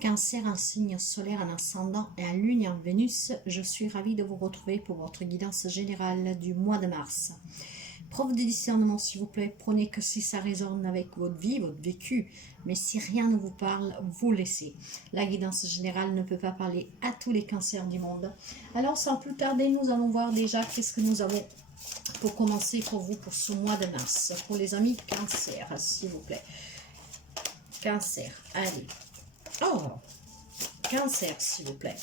Cancer, un signe solaire, un ascendant et un lune et en Vénus, je suis ravie de vous retrouver pour votre guidance générale du mois de mars. Preuve de discernement, s'il vous plaît, prenez que si ça résonne avec votre vie, votre vécu, mais si rien ne vous parle, vous laissez. La guidance générale ne peut pas parler à tous les cancers du monde. Alors, sans plus tarder, nous allons voir déjà qu'est-ce que nous avons pour commencer pour vous pour ce mois de mars. Pour les amis cancer, s'il vous plaît. Cancer, allez. Oh, cancer, s'il vous plaît.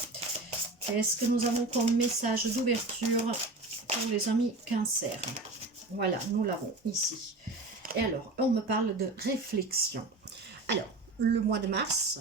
Qu'est-ce que nous avons comme message d'ouverture pour les amis cancer? Voilà, nous l'avons ici. Et alors, on me parle de réflexion. Alors, le mois de mars,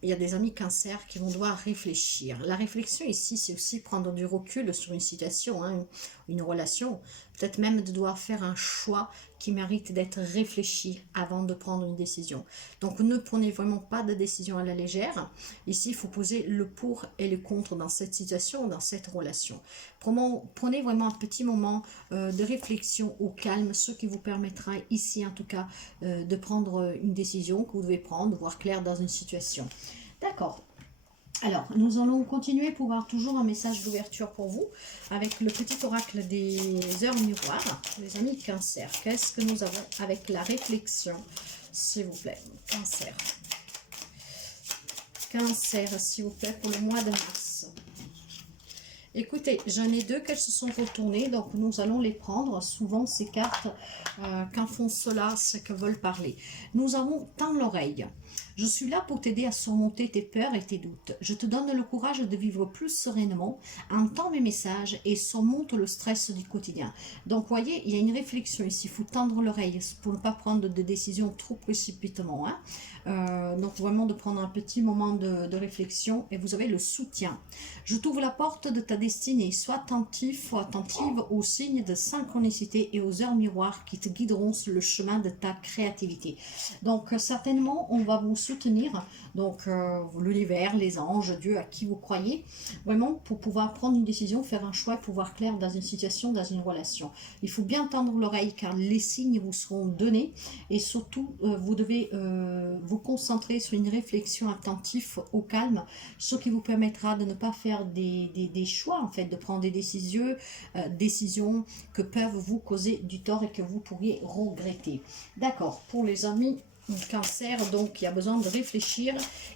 il y a des amis cancer qui vont devoir réfléchir. La réflexion ici, c'est aussi prendre du recul sur une situation, hein, une relation. Peut-être même de devoir faire un choix qui mérite d'être réfléchi avant de prendre une décision. Donc ne prenez vraiment pas de décision à la légère. Ici, il faut poser le pour et le contre dans cette situation, dans cette relation. Prenez vraiment un petit moment de réflexion au calme, ce qui vous permettra ici en tout cas de prendre une décision que vous devez prendre, de voir clair dans une situation. D'accord. Alors, nous allons continuer pour voir toujours un message d'ouverture pour vous avec le petit oracle des heures miroirs. Les amis cancer, qu'est-ce que nous avons avec la réflexion, s'il vous plaît? Cancer. Cancer, s'il vous plaît, pour le mois de mars. Écoutez, j'en ai deux qu'elles se sont retournées, donc nous allons les prendre. Souvent, ces cartes, quand font cela, c'est que veulent parler. Nous avons tend l'oreille. Je suis là pour t'aider à surmonter tes peurs et tes doutes. Je te donne le courage de vivre plus sereinement, entends mes messages et surmonte le stress du quotidien. Donc, voyez, il y a une réflexion ici. Il faut tendre l'oreille pour ne pas prendre de décisions trop précipitamment. Hein. Donc, vraiment de prendre un petit moment de réflexion et vous avez le soutien. Je t'ouvre la porte de ta destinée. Sois attentif ou attentive aux signes de synchronicité et aux heures miroirs qui te guideront sur le chemin de ta créativité. Donc, certainement, on va vous soutenir, donc l'univers, les anges, Dieu, à qui vous croyez, vraiment pour pouvoir prendre une décision, faire un choix, pouvoir clair dans une situation, dans une relation. Il faut bien tendre l'oreille car les signes vous seront donnés et surtout vous devez vous concentrer sur une réflexion attentive au calme, ce qui vous permettra de ne pas faire des choix en fait, de prendre des décisions que peuvent vous causer du tort et que vous pourriez regretter. D'accord, pour les amis cancer, donc il y a besoin de réfléchir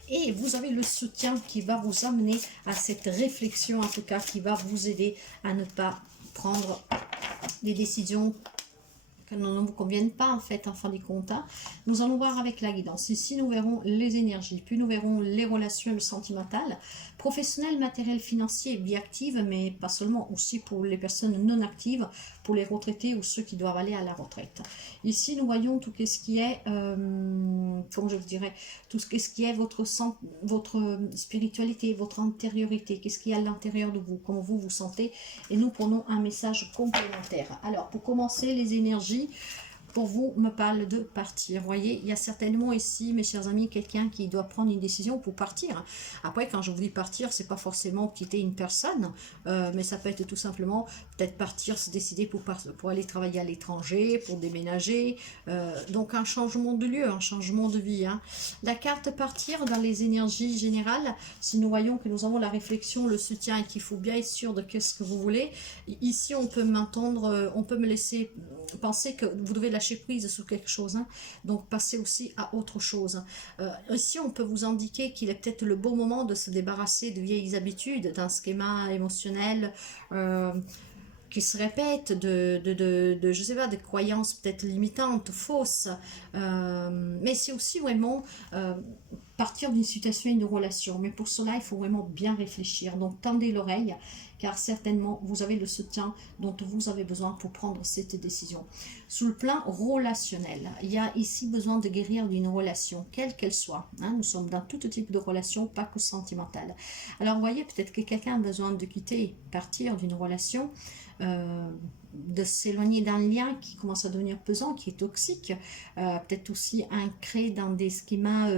et vous avez le soutien qui va vous amener à cette réflexion, en tout cas qui va vous aider à ne pas prendre des décisions qui ne vous conviennent pas en fait en fin de compte. Hein. Nous allons voir avec la guidance. Ici nous verrons les énergies, puis nous verrons les relations sentimentales, professionnelles, matérielles, financières, vie active, mais pas seulement, aussi pour les personnes non actives, pour les retraités ou ceux qui doivent aller à la retraite. Ici nous voyons tout ce qui est, comment je vous dirais, tout ce qui est votre spiritualité, votre intériorité, qu'est-ce qu'il y a à l'intérieur de vous, comment vous vous sentez, et nous prenons un message complémentaire. Alors pour commencer, les énergies pour vous me parle de partir. Vous voyez, il y a certainement ici, mes chers amis, quelqu'un qui doit prendre une décision pour partir. Après, quand je vous dis partir, c'est pas forcément quitter une personne, mais ça peut être tout simplement peut-être partir, se décider pour aller travailler à l'étranger, pour déménager. Donc un changement de lieu, un changement de vie. Hein. La carte partir dans les énergies générales, si nous voyons que nous avons la réflexion, le soutien et qu'il faut bien être sûr de qu'est-ce que vous voulez, ici on peut m'entendre, on peut me laisser penser que vous devez lâcher prise sur quelque chose, hein, donc passer aussi à autre chose. Ici, on peut vous indiquer qu'il est peut-être le bon moment de se débarrasser de vieilles habitudes, d'un schéma émotionnel qui se répète, je sais pas, des croyances peut-être limitantes, fausses, mais c'est aussi vraiment partir d'une situation et d'une relation. Mais pour cela, il faut vraiment bien réfléchir. Donc, tendez l'oreille, car certainement, vous avez le soutien dont vous avez besoin pour prendre cette décision. Sous le plan relationnel, il y a ici besoin de guérir d'une relation, quelle qu'elle soit. Hein, nous sommes dans tout type de relation, pas que sentimentale. Alors, vous voyez, peut-être que quelqu'un a besoin de quitter, partir d'une relation, de s'éloigner d'un lien qui commence à devenir pesant, qui est toxique, peut-être aussi ancré dans des schémas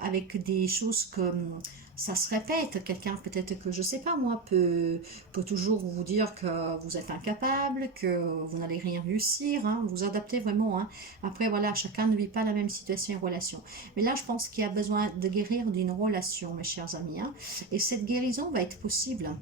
avec des choses comme ça se répète, quelqu'un peut-être que je sais pas moi peut toujours vous dire que vous êtes incapable, que vous n'allez rien réussir, hein, vous adaptez vraiment, hein. Après voilà, chacun ne vit pas la même situation et relation, mais là je pense qu'il y a besoin de guérir d'une relation, mes chers amis, hein. Et cette guérison va être possible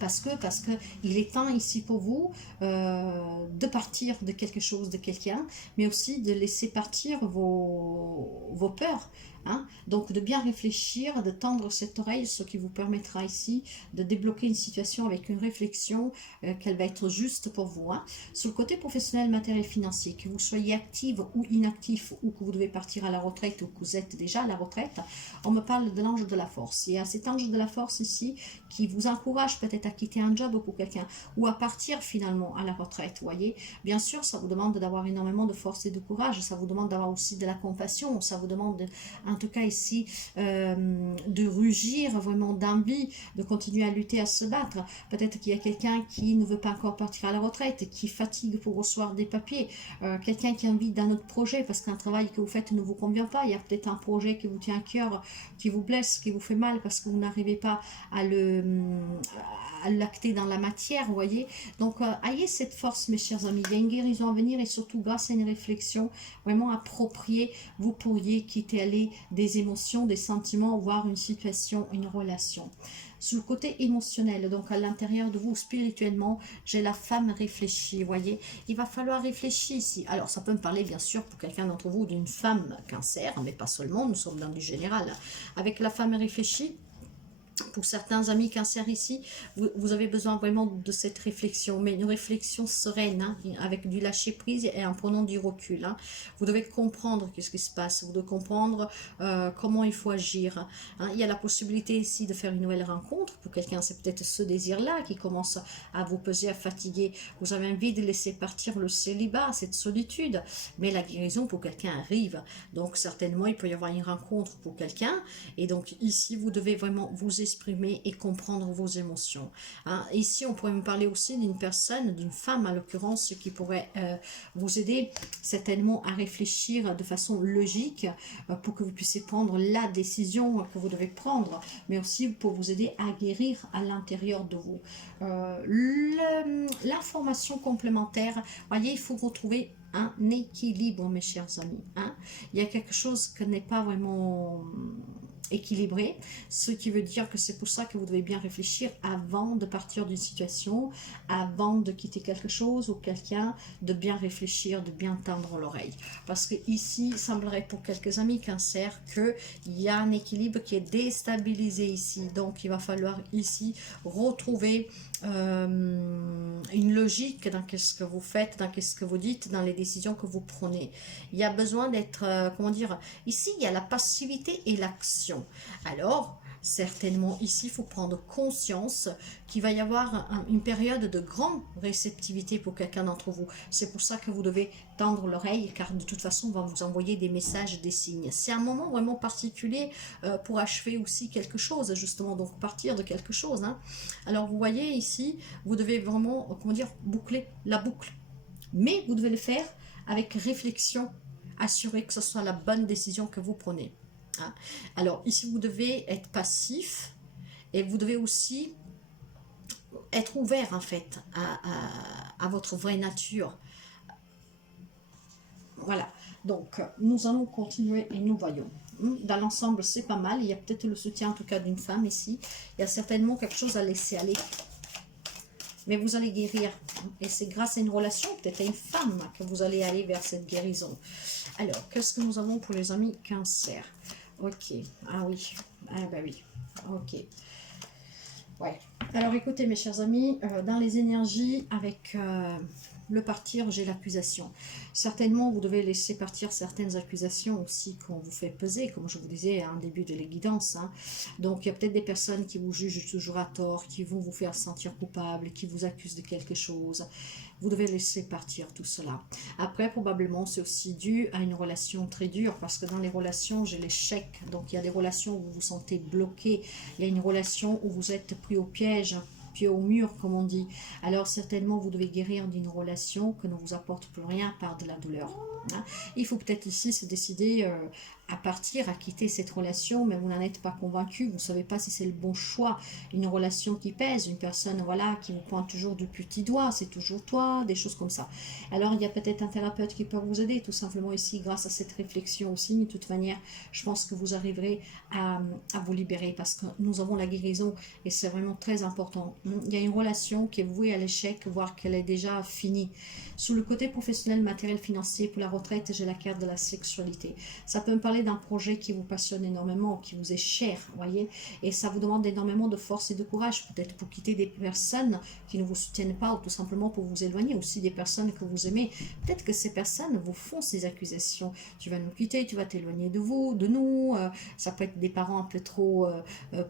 parce que il est temps ici pour vous de partir de quelque chose, de quelqu'un, mais aussi de laisser partir vos peurs, hein. Donc de bien réfléchir, de tendre cette oreille, ce qui vous permettra ici de débloquer une situation avec une réflexion qu'elle va être juste pour vous, hein. Sur le côté professionnel, matériel, financier, que vous soyez actif ou inactif, ou que vous devez partir à la retraite ou que vous êtes déjà à la retraite, on me parle de l'ange de la force. Il y a cet ange de la force ici qui vous encourage peut-être à quitter un job pour quelqu'un ou à partir finalement à la retraite, vous voyez. Bien sûr, ça vous demande d'avoir énormément de force et de courage, ça vous demande d'avoir aussi de la compassion, ça vous demande en tout cas ici de rugir vraiment d'envie, de continuer à lutter, à se battre. Peut-être qu'il y a quelqu'un qui ne veut pas encore partir à la retraite, qui fatigue pour recevoir des papiers, quelqu'un qui a envie d'un autre projet parce qu'un travail que vous faites ne vous convient pas, il y a peut-être un projet qui vous tient à cœur, qui vous blesse, qui vous fait mal parce que vous n'arrivez pas à l'acter dans la matière, vous voyez. Donc ayez cette force, mes chers amis, il y a une guérison à venir et surtout grâce à une réflexion vraiment appropriée, vous pourriez quitter aller des émotions, des sentiments, voire une situation, une relation. Sur le côté émotionnel, donc à l'intérieur de vous, spirituellement, j'ai la femme réfléchie, vous voyez. Il va falloir réfléchir ici. Alors, ça peut me parler, bien sûr, pour quelqu'un d'entre vous, d'une femme cancer, mais pas seulement, nous sommes dans du général. Avec la femme réfléchie, pour certains amis cancer ici, vous avez besoin vraiment de cette réflexion, mais une réflexion sereine, hein, avec du lâcher prise et en prenant du recul, hein. Vous devez comprendre ce qui se passe, vous devez comprendre comment il faut agir, hein. Il y a la possibilité ici de faire une nouvelle rencontre. Pour quelqu'un, c'est peut-être ce désir-là qui commence à vous peser, à fatiguer. Vous avez envie de laisser partir le célibat, cette solitude, mais la guérison pour quelqu'un arrive. Donc certainement, il peut y avoir une rencontre pour quelqu'un, et donc ici, vous devez vraiment vous exprimer et comprendre vos émotions, hein. Ici, on pourrait me parler aussi d'une personne, d'une femme à l'occurrence, qui pourrait vous aider certainement à réfléchir de façon logique pour que vous puissiez prendre la décision que vous devez prendre, mais aussi pour vous aider à guérir à l'intérieur de vous. L'information complémentaire, voyez, il faut retrouver un équilibre, mes chers amis, hein. Il y a quelque chose qui n'est pas vraiment équilibré, ce qui veut dire que c'est pour ça que vous devez bien réfléchir avant de partir d'une situation, avant de quitter quelque chose ou quelqu'un, de bien réfléchir, de bien tendre l'oreille. Parce que ici, il semblerait pour quelques amis cancer qu'il y a un équilibre qui est déstabilisé ici. Donc, il va falloir ici retrouver une logique dans ce que vous faites, dans ce que vous dites, dans les décisions que vous prenez. Il y a besoin d'être, comment dire, ici il y a la passivité et l'action. Alors, certainement ici, il faut prendre conscience qu'il va y avoir une période de grande réceptivité pour quelqu'un d'entre vous. C'est pour ça que vous devez tendre l'oreille, car de toute façon, on va vous envoyer des messages, des signes. C'est un moment vraiment particulier pour achever aussi quelque chose, justement, donc partir de quelque chose, hein. Alors, vous voyez ici, vous devez vraiment, comment dire, boucler la boucle. Mais vous devez le faire avec réflexion, assurer que ce soit la bonne décision que vous prenez, hein. Alors ici, vous devez être passif et vous devez aussi être ouvert en fait à votre vraie nature. Voilà, donc nous allons continuer et nous voyons. Dans l'ensemble, c'est pas mal. Il y a peut-être le soutien en tout cas d'une femme ici. Il y a certainement quelque chose à laisser aller. Mais vous allez guérir. Et c'est grâce à une relation, peut-être à une femme, que vous allez aller vers cette guérison. Alors, qu'est-ce que nous avons pour les amis cancer? Ok. Ah oui. Ah bah oui. Ok. Ouais. Alors, écoutez, mes chers amis, dans les énergies, avec le partir, j'ai l'accusation. Certainement, vous devez laisser partir certaines accusations aussi qu'on vous fait peser, comme je vous disais en début de les guidances, hein. Donc, il y a peut-être des personnes qui vous jugent toujours à tort, qui vont vous faire sentir coupable, qui vous accusent de quelque chose. Vous devez laisser partir tout cela. Après, probablement, c'est aussi dû à une relation très dure, parce que dans les relations, j'ai l'échec. Donc, il y a des relations où vous vous sentez bloqué. Il y a une relation où vous êtes pris au piège. pied au mur, comme on dit, alors certainement vous devez guérir d'une relation que ne vous apporte plus rien par de la douleur. Hein. Il faut peut-être ici se décider à partir, à quitter cette relation, mais vous n'en êtes pas convaincu, vous ne savez pas si c'est le bon choix, une relation qui pèse, une personne voilà qui vous pointe toujours du petit doigt, c'est toujours toi, des choses comme ça. Alors il y a peut-être un thérapeute qui peut vous aider, tout simplement ici, grâce à cette réflexion aussi, mais de toute manière, je pense que vous arriverez à vous libérer, parce que nous avons la guérison, et c'est vraiment très important. Il y a une relation qui est vouée à l'échec, voire qu'elle est déjà finie. Sous le côté professionnel, matériel, financier, pour la retraite, j'ai la carte de la sexualité. Ça peut me parler d'un projet qui vous passionne énormément, qui vous est cher, voyez, et ça vous demande énormément de force et de courage, peut-être pour quitter des personnes qui ne vous soutiennent pas, ou tout simplement pour vous éloigner, aussi des personnes que vous aimez. Peut-être que ces personnes vous font ces accusations. Tu vas nous quitter, tu vas t'éloigner de vous, de nous. Ça peut être des parents un peu trop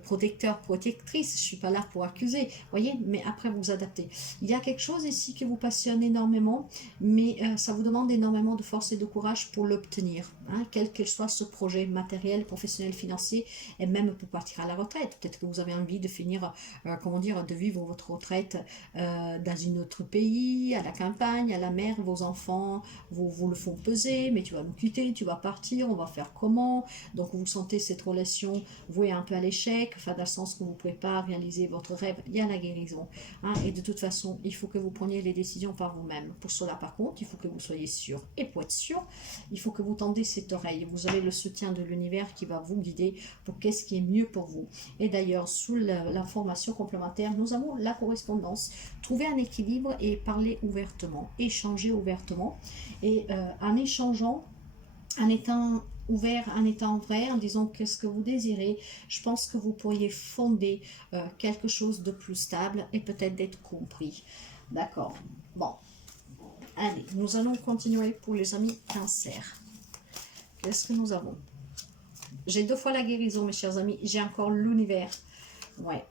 protecteurs, protectrices. Je suis pas là pour accuser, voyez, mais après vous adaptez. Il y a quelque chose ici qui vous passionne énormément, mais ça vous demande énormément de force et de courage pour l'obtenir, hein, quel que soit ce projet matériel, professionnel, financier, et même pour partir à la retraite. Peut-être que vous avez envie de finir, comment dire, de vivre votre retraite dans un autre pays, à la campagne, à la mer, vos enfants vous le font peser, mais tu vas nous quitter, tu vas partir, on va faire comment? Donc vous sentez cette relation vouée un peu à l'échec, enfin dans le sens que vous ne pouvez pas réaliser votre rêve. Il y a la guérison, hein, et de toute façon, il faut que vous preniez les décisions par vous-même. Pour cela, par contre, il faut que vous soyez sûr, et pour être sûr, il faut que vous tendez cette oreille. Vous avez le soutien de l'univers qui va vous guider pour qu'est-ce qui est mieux pour vous. Et d'ailleurs, sous l'information complémentaire, nous avons la correspondance. Trouver un équilibre et parler ouvertement, échanger ouvertement. Et en échangeant, en étant ouvert, en étant vrai, en disant qu'est-ce que vous désirez, je pense que vous pourriez fonder quelque chose de plus stable et peut-être d'être compris. D'accord. Bon. Allez, nous allons continuer pour les amis cancer. Qu'est-ce que nous avons? J'ai 2 fois la guérison, mes chers amis. J'ai encore l'univers. Ouais.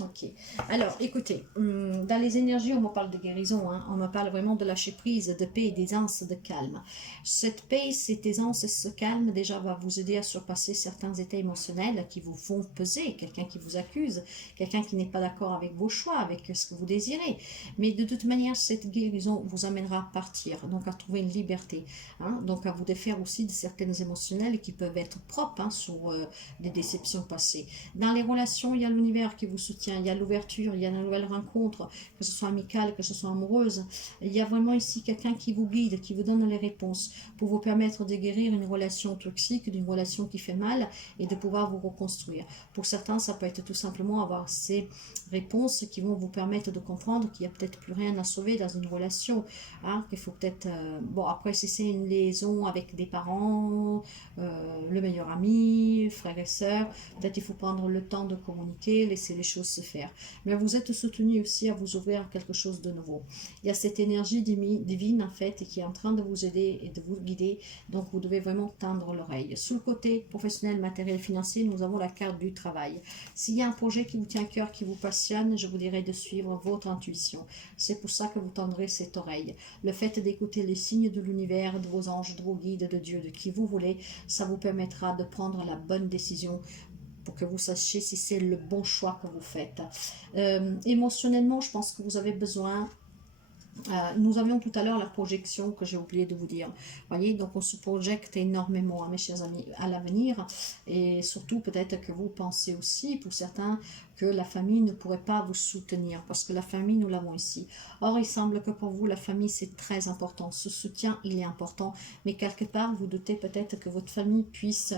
Ok. Alors, écoutez, dans les énergies, on me parle de guérison, hein, on me parle vraiment de lâcher prise, de paix, d'aisance, de calme. Cette paix, cette aisance et ce calme, déjà, va vous aider à surpasser certains états émotionnels qui vous font peser, quelqu'un qui vous accuse, quelqu'un qui n'est pas d'accord avec vos choix, avec ce que vous désirez. Mais de toute manière, cette guérison vous amènera à partir, donc à trouver une liberté, hein, donc à vous défaire aussi de certaines émotionnelles qui peuvent être propres, hein, sur des déceptions passées. Dans les relations, il y a l'univers qui vous soutient. Il y a l'ouverture, il y a une nouvelle rencontre, que ce soit amicale, que ce soit amoureuse. Il y a vraiment ici quelqu'un qui vous guide, qui vous donne les réponses pour vous permettre de guérir une relation toxique, d'une relation qui fait mal et de pouvoir vous reconstruire. Pour certains, ça peut être tout simplement avoir ces réponses qui vont vous permettre de comprendre qu'il n'y a peut-être plus rien à sauver dans une relation. Hein, qu'il faut peut-être... bon, après, si c'est une liaison avec des parents, le meilleur ami, frères et sœurs, peut-être il faut prendre le temps de communiquer, laisser les choses se faire. Mais vous êtes soutenu aussi à vous ouvrir à quelque chose de nouveau. Il y a cette énergie divine en fait qui est en train de vous aider et de vous guider. Donc vous devez vraiment tendre l'oreille. Sous le côté professionnel, matériel, financier, nous avons la carte du travail. S'il y a un projet qui vous tient à cœur, qui vous passionne, je vous dirais de suivre votre intuition. C'est pour ça que vous tendrez cette oreille. Le fait d'écouter les signes de l'univers, de vos anges, de vos guides, de Dieu, de qui vous voulez, ça vous permettra de prendre la bonne décision pour que vous sachiez si c'est le bon choix que vous faites. Émotionnellement, je pense que vous avez besoin... nous avions tout à l'heure la projection que j'ai oublié de vous dire. Voyez, donc on se projette énormément, hein, mes chers amis, à l'avenir. Et surtout, peut-être que vous pensez aussi, pour certains, que la famille ne pourrait pas vous soutenir. Parce que la famille, nous l'avons ici. Or, il semble que pour vous, la famille, c'est très important. Ce soutien, il est important. Mais quelque part, vous doutez peut-être que votre famille puisse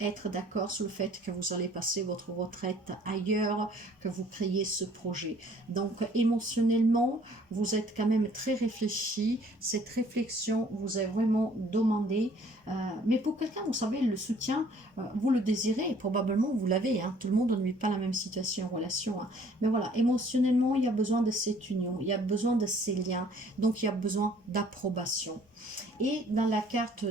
être d'accord sur le fait que vous allez passer votre retraite ailleurs, que vous créez ce projet. Donc, émotionnellement, vous êtes quand même très réfléchi. Cette réflexion vous est vraiment demandée. Mais pour quelqu'un, vous savez, le soutien, vous le désirez et probablement vous l'avez. Hein. Tout le monde ne vit pas la même situation en relation. Hein. Mais voilà, émotionnellement, il y a besoin de cette union. Il y a besoin de ces liens. Donc, il y a besoin d'approbation. Et dans la carte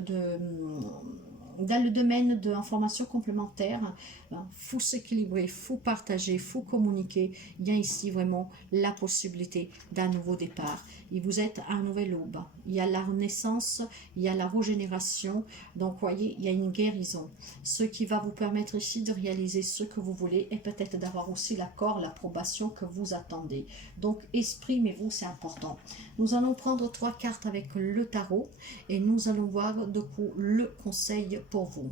dans le domaine de l'information complémentaire, il faut s'équilibrer, il faut partager, il faut communiquer. Il y a ici vraiment la possibilité d'un nouveau départ. Et vous êtes à un nouvel aube. Il y a la renaissance, il y a la régénération. Donc, voyez, il y a une guérison. Ce qui va vous permettre ici de réaliser ce que vous voulez et peut-être d'avoir aussi l'accord, l'approbation que vous attendez. Donc, exprimez-vous, c'est important. Nous allons prendre 3 cartes avec le tarot et nous allons voir de coup le conseil pour vous.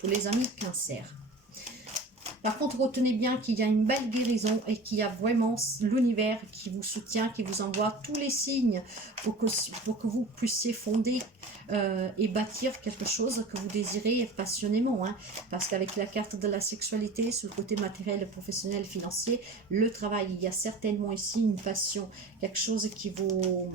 Pour les amis Cancer. Par contre, retenez bien qu'il y a une belle guérison et qu'il y a vraiment l'univers qui vous soutient, qui vous envoie tous les signes pour que vous puissiez fonder et bâtir quelque chose que vous désirez passionnément. Hein. Parce qu'avec la carte de la sexualité, sur le côté matériel, professionnel, financier, le travail, il y a certainement ici une passion, quelque chose qui vous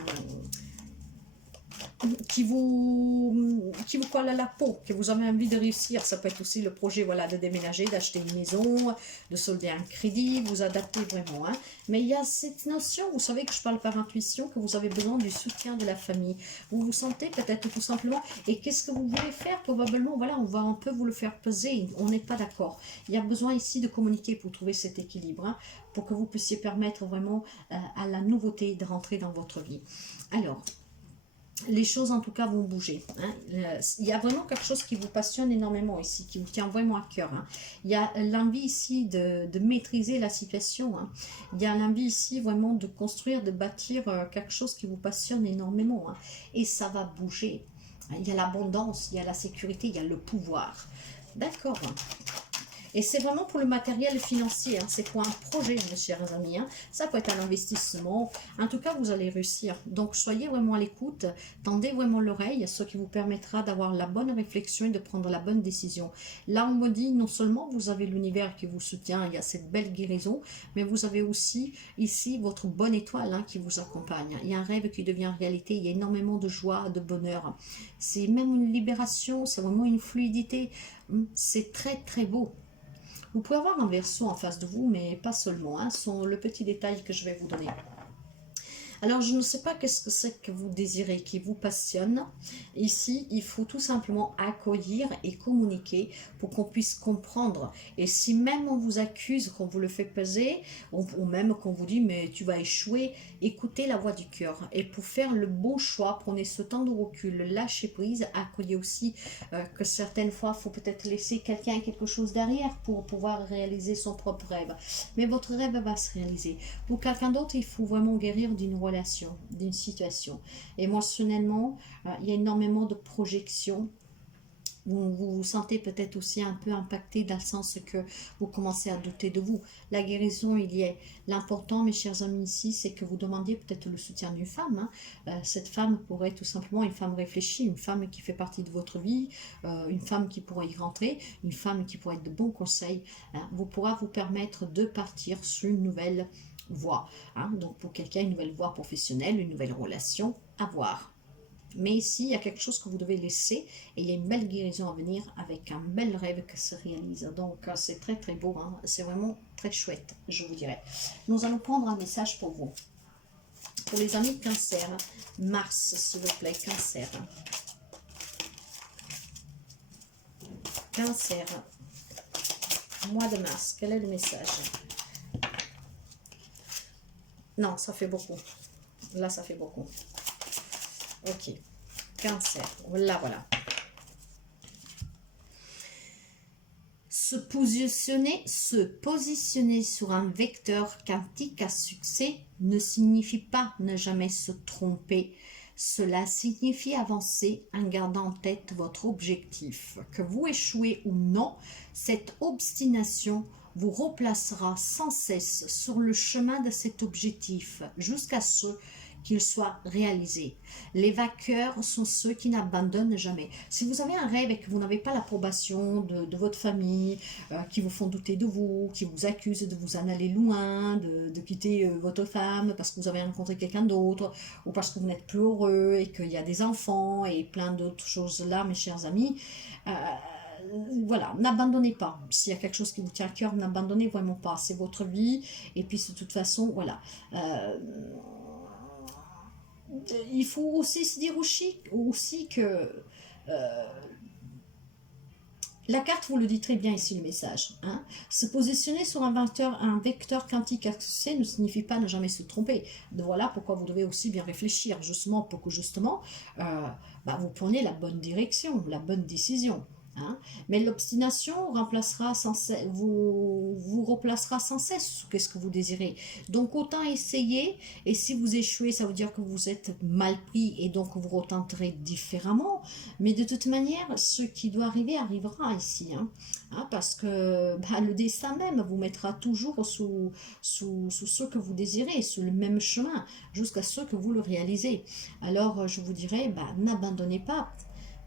colle à la peau, que vous avez envie de réussir. Ça peut être aussi le projet, voilà, de déménager, d'acheter une maison, de solder un crédit, vous adaptez vraiment. Hein. Mais il y a cette notion, vous savez que je parle par intuition, que vous avez besoin du soutien de la famille. Vous vous sentez peut-être tout simplement, et qu'est-ce que vous voulez faire? Probablement, voilà, on va un peu vous le faire peser, on n'est pas d'accord. Il y a besoin ici de communiquer pour trouver cet équilibre, hein, pour que vous puissiez permettre vraiment à la nouveauté de rentrer dans votre vie. Alors, les choses en tout cas vont bouger. Hein. Il y a vraiment quelque chose qui vous passionne énormément ici, qui vous tient vraiment à cœur. Hein. Il y a l'envie ici de maîtriser la situation. Hein. Il y a l'envie ici vraiment de construire, de bâtir quelque chose qui vous passionne énormément. Hein. Et ça va bouger. Il y a l'abondance, il y a la sécurité, il y a le pouvoir. D'accord. Et c'est vraiment pour le matériel financier, hein. C'est pour un projet, mes chers amis. Hein. Ça peut être un investissement. En tout cas, vous allez réussir. Donc, soyez vraiment à l'écoute. Tendez vraiment l'oreille, ce qui vous permettra d'avoir la bonne réflexion et de prendre la bonne décision. Là, on me dit, non seulement vous avez l'univers qui vous soutient, il y a cette belle guérison, mais vous avez aussi ici votre bonne étoile, hein, qui vous accompagne. Il y a un rêve qui devient réalité. Il y a énormément de joie, de bonheur. C'est même une libération, c'est vraiment une fluidité. C'est très, très beau. Vous pouvez avoir un verso en face de vous, mais pas seulement. Hein, sont le petit détail que je vais vous donner. Alors, je ne sais pas qu'est-ce que c'est que vous désirez, qui vous passionne. Ici, il faut tout simplement accueillir et communiquer pour qu'on puisse comprendre. Et si même on vous accuse, qu'on vous le fait peser, ou même qu'on vous dit « mais tu vas échouer », écoutez la voix du cœur. Et pour faire le bon choix, prenez ce temps de recul, lâchez prise, accueillez aussi que certaines fois, il faut peut-être laisser quelqu'un quelque chose derrière pour pouvoir réaliser son propre rêve. Mais votre rêve va se réaliser. Pour quelqu'un d'autre, il faut vraiment guérir d'une relation, d'une situation. Émotionnellement, il y a énormément de projections. Vous vous sentez peut-être aussi un peu impacté dans le sens que vous commencez à douter de vous. La guérison, il y est. L'important, mes chers amis, ici, c'est que vous demandiez peut-être le soutien d'une femme. Hein. Cette femme pourrait être tout simplement une femme réfléchie, une femme qui fait partie de votre vie, une femme qui pourrait y rentrer, une femme qui pourrait être de bons conseils. Hein. Vous pourra vous permettre de partir sur une nouvelle voie. Hein. Donc, pour quelqu'un, une nouvelle voie professionnelle, une nouvelle relation à voir. Mais ici, il y a quelque chose que vous devez laisser et il y a une belle guérison à venir avec un bel rêve qui se réalise. Donc, c'est très très beau. Hein. C'est vraiment très chouette, je vous dirais. Nous allons prendre un message pour vous. Pour les amis de Cancer, Mars, s'il vous plaît, Cancer. Cancer, mois de mars, quel est le message? Non, ça fait beaucoup. Là, ça fait beaucoup. Ok, Cancer, voilà. Se positionner sur un vecteur quantique à succès ne signifie pas ne jamais se tromper. Cela signifie avancer en gardant en tête votre objectif. Que vous échouez ou non, cette obstination vous replacera sans cesse sur le chemin de cet objectif jusqu'à ce qu'il soit réalisé. Les vainqueurs sont ceux qui n'abandonnent jamais. Si vous avez un rêve et que vous n'avez pas l'approbation de votre famille, qui vous font douter de vous, qui vous accusent de vous en aller loin, de quitter votre femme parce que vous avez rencontré quelqu'un d'autre, ou parce que vous n'êtes plus heureux et qu'il y a des enfants et plein d'autres choses là, mes chers amis, voilà, n'abandonnez pas. S'il y a quelque chose qui vous tient à cœur, n'abandonnez vraiment pas. C'est votre vie et puis de toute façon, voilà. Il faut aussi se dire aussi que La carte vous le dit très bien ici, le message. Hein. Se positionner sur un vecteur quantique axé ne signifie pas ne jamais se tromper. Voilà pourquoi vous devez aussi bien réfléchir, justement, pour que justement, vous preniez la bonne direction, la bonne décision. Hein. Mais l'obstination remplacera vous replacera sans cesse qu'est-ce que vous désirez. Donc autant essayer, et si vous échouez, ça veut dire que vous êtes mal pris et donc vous retenterez différemment. Mais de toute manière, ce qui doit arriver arrivera ici. Parce que le destin même vous mettra toujours sous ce que vous désirez, sur le même chemin, jusqu'à ce que vous le réalisez. Alors je vous dirais, n'abandonnez pas.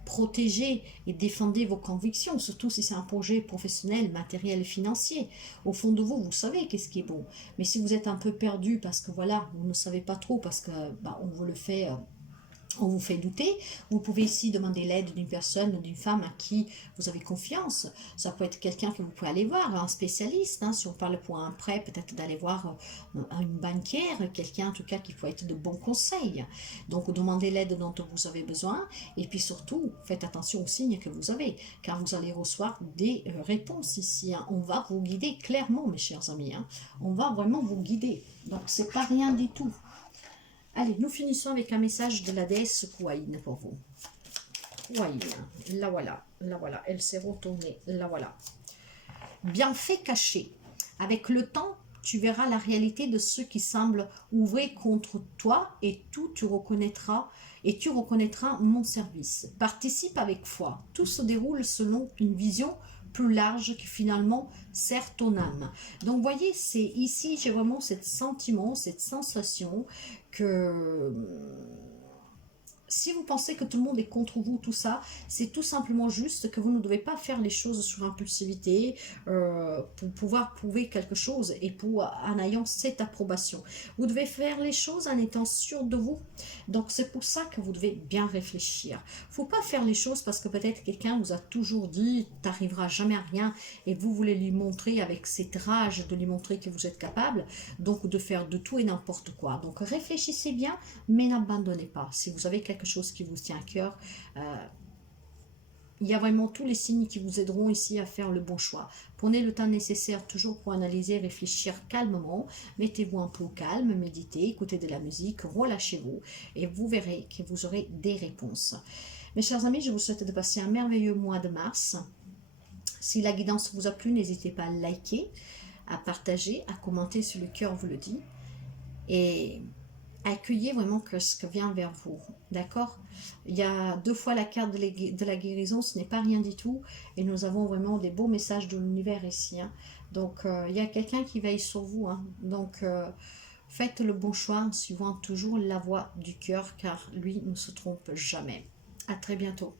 Protégez et défendez vos convictions, surtout si c'est un projet professionnel, matériel et financier. Au fond de vous, vous savez qu'est-ce qui est bon. Mais si vous êtes un peu perdu parce que voilà, vous ne savez pas trop, parce que on vous le fait... on vous fait douter, vous pouvez ici demander l'aide d'une personne, d'une femme à qui vous avez confiance. Ça peut être quelqu'un que vous pouvez aller voir, un spécialiste. Si on parle pour un prêt, peut-être d'aller voir une banquière, quelqu'un en tout cas qui peut être de bons conseils. Donc demandez l'aide dont vous avez besoin. Et puis surtout, faites attention aux signes que vous avez, car vous allez recevoir des réponses ici. On va vous guider clairement, mes chers amis. On va vraiment vous guider. Donc c'est pas rien du tout. Allez, nous finissons avec un message de la déesse Kuain pour vous. Kuain, la voilà, elle s'est retournée, la voilà. Bienfait caché. Avec le temps, tu verras la réalité de ceux qui semblent ouvrir contre toi et tu reconnaîtras mon service. Participe avec foi. Tout se déroule selon une vision plus large qui finalement sert ton âme. Donc voyez, c'est ici j'ai vraiment ce sentiment, cette sensation que si vous pensez que tout le monde est contre vous, tout ça, c'est tout simplement juste que vous ne devez pas faire les choses sur impulsivité pour pouvoir prouver quelque chose et en ayant cette approbation. Vous devez faire les choses en étant sûr de vous. Donc c'est pour ça que vous devez bien réfléchir. Il ne faut pas faire les choses parce que peut-être quelqu'un vous a toujours dit « tu n'arriveras jamais à rien » et vous voulez lui montrer avec cette rage de lui montrer que vous êtes capable, donc de faire de tout et n'importe quoi. Donc réfléchissez bien, mais n'abandonnez pas. Si vous avez quelque chose qui vous tient à cœur, il y a vraiment tous les signes qui vous aideront ici à faire le bon choix. Prenez le temps nécessaire toujours pour analyser, réfléchir calmement. Mettez-vous un peu au calme, méditez, écoutez de la musique, relâchez-vous et vous verrez que vous aurez des réponses. Mes chers amis, je vous souhaite de passer un merveilleux mois de mars. Si la guidance vous a plu, n'hésitez pas à liker, à partager, à commenter si le cœur vous le dit. Et accueillez vraiment ce que vient vers vous, d'accord? Il y a 2 fois la carte de la guérison, ce n'est pas rien du tout, et nous avons vraiment des beaux messages de l'univers ici. Donc, il y a quelqu'un qui veille sur vous, donc faites le bon choix en suivant toujours la voie du cœur, car lui ne se trompe jamais. À très bientôt.